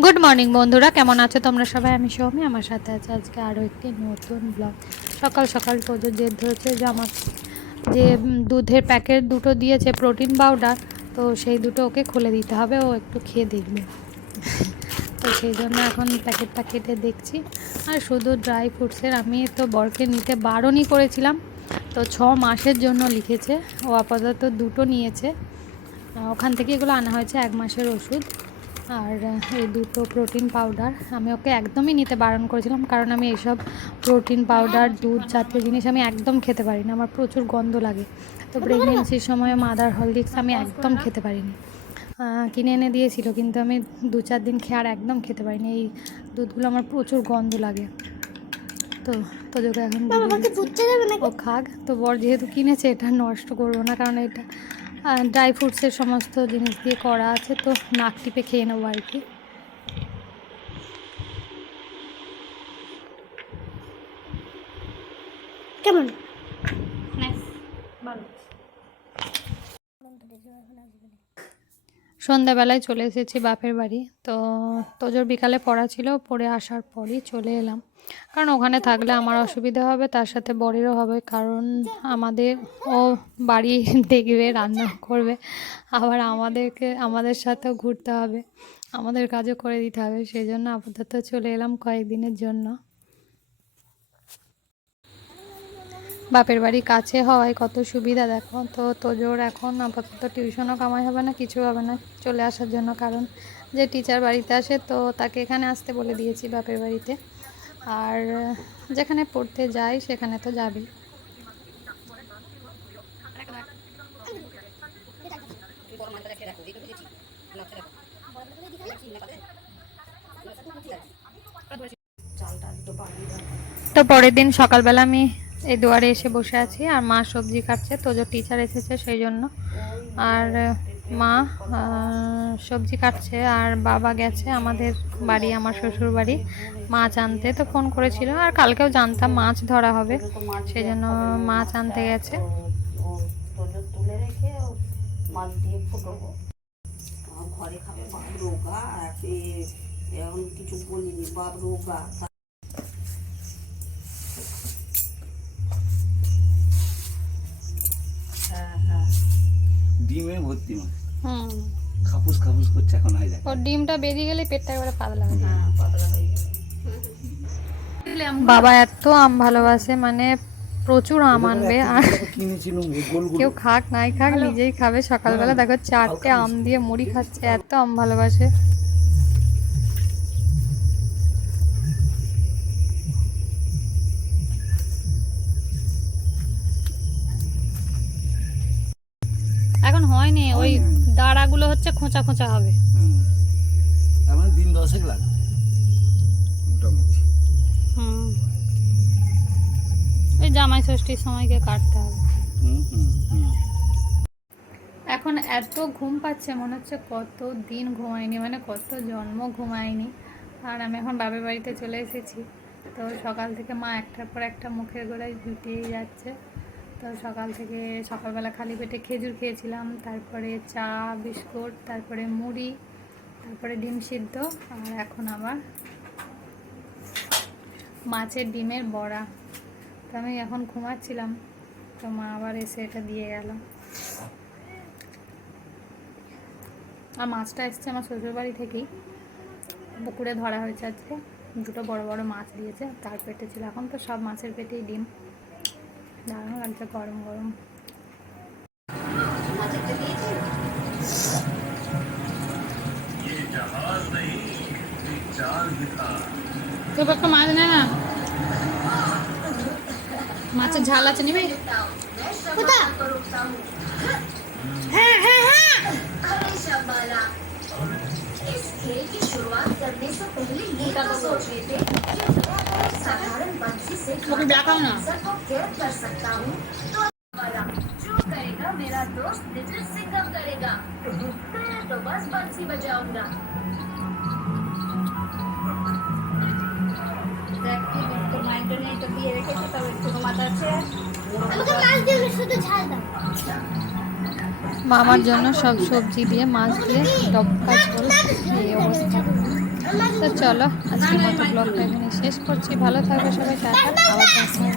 Good morning বন্ধুরা, কেমন আছো তোমরা সবাই? আমি সৌমি, আমার সাথে আছে আজকে আরও একটি নতুন ব্লগ। সকাল সকাল তোজোর জেদ ধরেছে যে আমার যে দুধের প্যাকেট দুটো দিয়েছে প্রোটিন পাউডার, তো সেই দুটো ওকে খুলে দিতে হবে, ও একটু খেয়ে দেখবে। তো সেই জন্য এখন প্যাকেটটা কেটে দেখছি। আর শুধু ড্রাই ফ্রুটসের আমি তো বরকে নিতে বারণই করেছিলাম, তো 6 মাসের জন্য লিখেছে, ও আপাতত দুটো নিয়েছে। ওখান থেকে এগুলো আনা হয়েছে 1 মাসের ওষুধ। আর এই দুটো প্রোটিন পাউডার আমি ওকে একদমই নিতে বারণ করেছিলাম, কারণ আমি এইসব প্রোটিন পাউডার দুধ জাতীয় জিনিস আমি একদম খেতে পারি না, আমার প্রচুর গন্ধ লাগে। তো প্রেগনেন্সির সময় মাদার হরলিক্স আমি একদম খেতে পারিনি। কিনে এনে দিয়েছিল, কিন্তু আমি 2-4 দিন খেয়ে আর একদম খেতে পারিনি। এই দুধগুলো আমার প্রচুর গন্ধ লাগে। তো তোদেরকে এখন ও খাক। তো বর যেহেতু কিনেছে, এটা নষ্ট করবো না, কারণ এটা ড্রাই ফ্রুটসের সমস্ত জিনিস দিয়ে করা আছে, তো নাক টিপে খেয়ে নেবো আর কি। কেমন সন্ধ্যাবেলায় চলে এসেছি বাপের বাড়ি। তো তোজোর বিকালে পড়া ছিল, পড়ে আসার পরই চলে এলাম, কারণ ওখানে থাকলে আমার অসুবিধা হবে, তার সাথে বরেরও হবে, কারণ ও বাড়ি দেখবে, রান্না করবে, আবার আমাদের সাথেও ঘুরতে হবে, আমাদের কাজও করে দিতে হবে। সেই জন্য আপাতত চলে এলাম কয়েকদিনের জন্য। বাপের বাড়ি কাছে হওয়ায় কত সুবিধা দেখো। তো তোজোর এখন আপাতত টিউশনও কামাই হবে না, কিছু হবে না চলে আসার জন্য, কারণ যে টিচার বাড়িতে আসে, তো তাকে এখানে আসতে বলে দিয়েছি বাপের বাড়িতে। আর যেখানে পড়তে যাই সেখানে তো যাবেই। তো পরের দিন সকালবেলা আমি এই দুয়ারে এসে বসে আছি, আর মা সবজি কাটছে, তোজো টিচার এসেছে সেই জন্য। আর মা সবজি কাটছে, আর বাবা গেছে আমাদের বাড়ি, আমার শ্বশুর বাড়ি, মাছ আনতে। তো ফোন করেছিল, আর কালকেও জানতাম মাছ ধরা হবে, সেই জন্য মাছ আনতে গেছে। তুলে রেখে মাছ দিয়ে ফুটবো, ঘরে খাবে। বাপ রোগা, এখন কিছু বলিনি, বাপ রোগা। ডিমে ভর্তি মাছ, খাপুস খাপুস করছে এখন। হয় ওর ডিমটা বেরিয়ে গেলে পেটটা একেবারে পাতলা হয়ে যায়। পাতলা হয়ে যায়। বাবা এত আম ভালোবাসে, মানে প্রচুর আম আনবে, আর কেউ খাক নাই খাক নিজেই খাবে। সকালবেলা দেখো 4টে আম দিয়ে মুড়ি খাচ্ছে, এত আম ভালোবাসে। এখন হয়নি, ওই দাঁড়াগুলো হচ্ছে খোঁচা খোঁচা হবে। দিন 10 লাগবে মোটামুটি। ওই জামাই ষষ্ঠীর সময়কে কাটতে হবে। এখন এত ঘুম পাচ্ছে, মনে হচ্ছে কত দিন ঘুমায়নি, মানে কত জন্ম ঘুমায়নি। আর আমি এখন বাবার বাড়িতে চলে এসেছি। তো সকাল থেকে মা একটার পর একটা মুখের গোড়ায় জুটিয়েই যাচ্ছে। তো সকালবেলা খালি পেটে খেজুর খেয়েছিলাম, তারপরে চা বিস্কুট, তারপরে মুড়ি, তারপরে ডিম সিদ্ধ, আর এখন আবার মাছের ডিমের বড়া। তো আমি এখন ঘুমাচ্ছিলাম, তো মা আবার এসে এটা দিয়ে গেল। আর মাছটা এসছে আমার শ্বশুরবাড়ি থেকেই, পুকুরে ধরা হয়েছে আজকে। দুটো বড় বড় মাছ দিয়েছে, তার পেটে ছিল। এখন তো সব মাছের পেটেই ডিম। দারুণ লাগছে গরম গরম। তো একটা মাছ নে না, মাছের ঝাল আছে, নিবি? হ্যাঁ হ্যাঁ হ্যাঁ। इस खेल की शुरुआत करने से पहले ये तो सोच रहे थे कि मैं साधारण बंसी से सबको केयर कर सकता हूँ, तो वाला जो करेगा मेरा दोस्त लिटिल सिंघम करेगा, मैं तो बस बंसी बजाऊंगा। মামার জন্য সব সবজি দিয়ে মাছ দিয়ে ডবকা ঝোল, এই অবস্থা। তো চলো আজকের মতো ব্লগটা এখানে শেষ করছি। ভালো থাকবে সবাই, টাটা, আবার দেখা হবে।